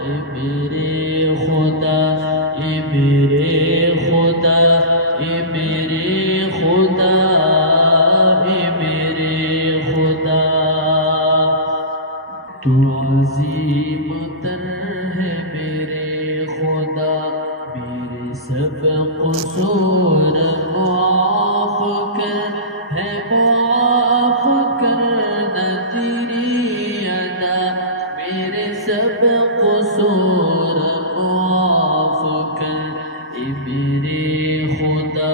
میرے خدا اے میرے خدا اے میرے خدا اے میرے خدا تو عظیم تر ہے میرے خدا میرے سب قصور معاف کر ہے معاف کرنا تیری ادا میرے سب قصور معاف کر اے میرے خدا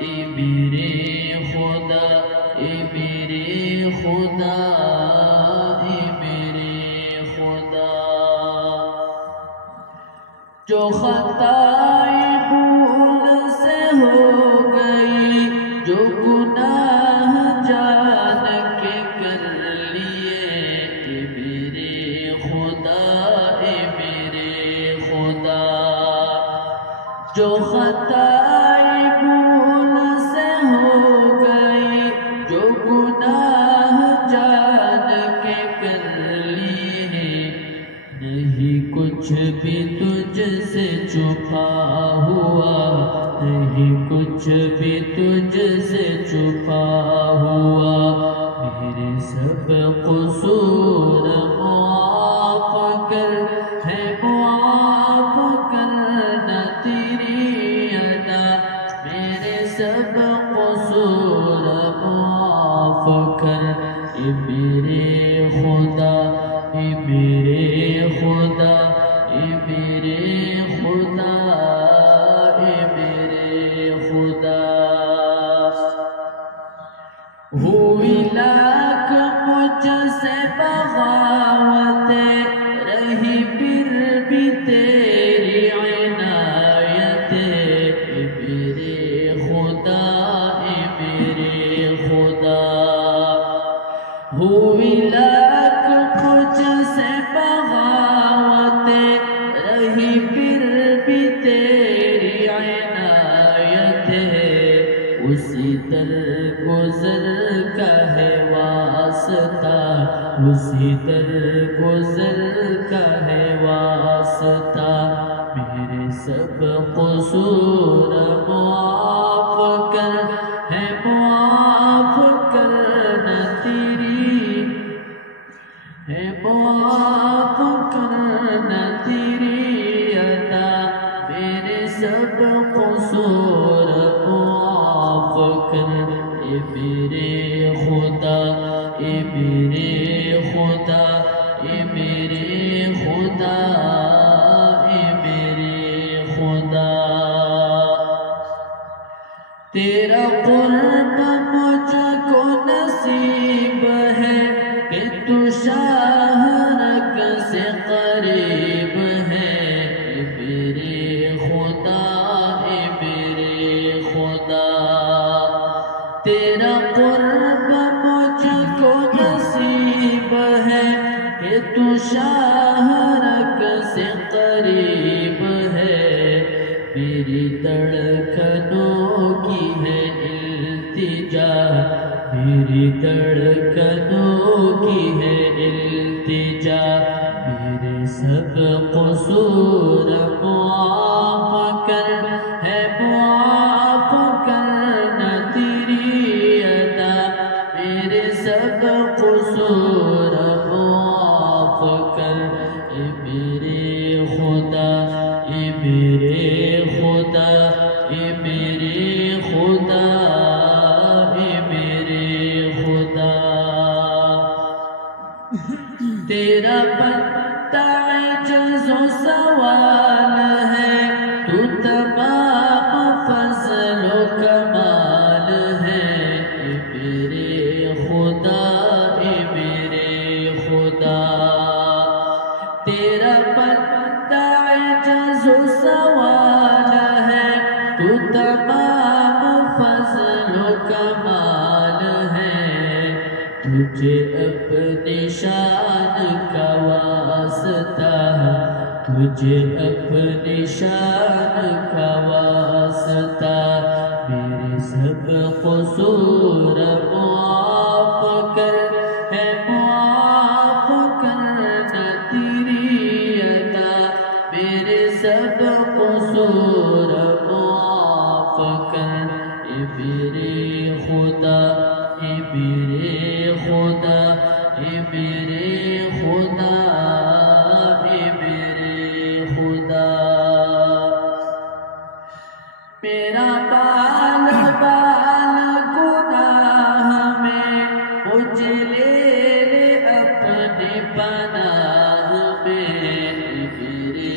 اے میرے خدا اے میرے خدا اے میرے خدا جو خطائیں بھول سے ہو گئی جو گناہ جان کے کر لیے اے میرے خدا اے میرے خدا جو خطائیں بھول سے ہو گئی جو گناہ جان کے کر لیے نہیں کچھ بھی تجھ سے چھپا ہوا نہیں کچھ بھی تجھ سے چھپا ہوا میرے سب قصور معاف کر ہے معاف کرنا تیری ادا میرے سب قصور معاف کر اے میرے خدا اے میرے خدا اے میرے خدا اے میرے خدا ہوئی لاکھ مجھ سے بغاوتیں رہی پھر بھی تیری عنایت اے میرے خدا اے میرے خدا ہوئی لاکھ مجھ سے بغاوتیں رہی پھر بھی تیری عنایت اسی در گزر کا ہے واسطہ اسی در گزر کا ہے واسطہ میرے سب قصور معاف کر ہے معاف کرنا تیری ہے معاف کرنا تیری عطا میرے سب قصور معاف کر اے میرے خدا اے میرے خدا اے میرے خدا اے میرے خدا تیرا قرب مجھ کو نصیب ہے کہ تو شاہرگ سے قریب ہے اے میرے خدا اے میرے خدا تیرا قرب مجھ کو نصیب ہے کہ تو شاہرگ سے قریب ہے میری دھڑکنوں کی ہے التجا میری دھڑکنوں کی ہے التجا میرے سب قصور معاف کر ہے معاف کرنا تیری ادا میرے سب قصور معاف کر اے میرے خدا اے میرے خدا اے میرے خدا اے میرے خدا تیرا بندہ عجز و سوال ہے تو تمام فضل و کمال ہے اے میرے خدا اے میرے خدا تیرا بندہ عجز و سوال ہے تو تمام فضل و کمال ہے تجھے اپنی شان کا واسطہ تجھے اپنی شان کا واسطہ میرے سب قصور معاف کر ہے معاف کرنا تیری عطا قصور معاف کر، اے میرے خدا، اے میرے خدا، اے میرے خدا، اے میرے خدا۔ میرا بال بال گناہ میں اجلے لے اپنی پناہ میں، اے میرے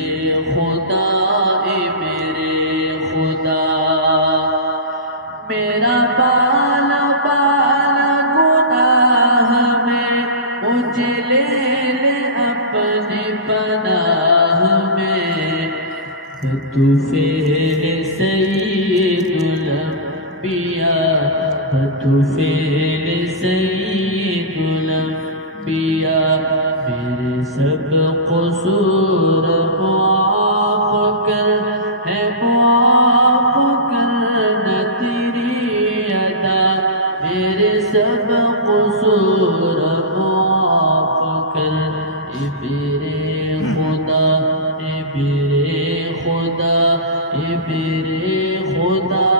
خدا، اے میرے خدا۔ میرا بال بال گناہ میں اجلے لے اپنی پناہ میں، تو فعل سید الانبیاء، تو فعل سید الانبیاء، میرے سب قصور معاف کر، ہے معاف کرنا تیری عطا، میرے سب قصور معاف کر، اے میرے خدا، اے میرے خدا، اے میرے خدا۔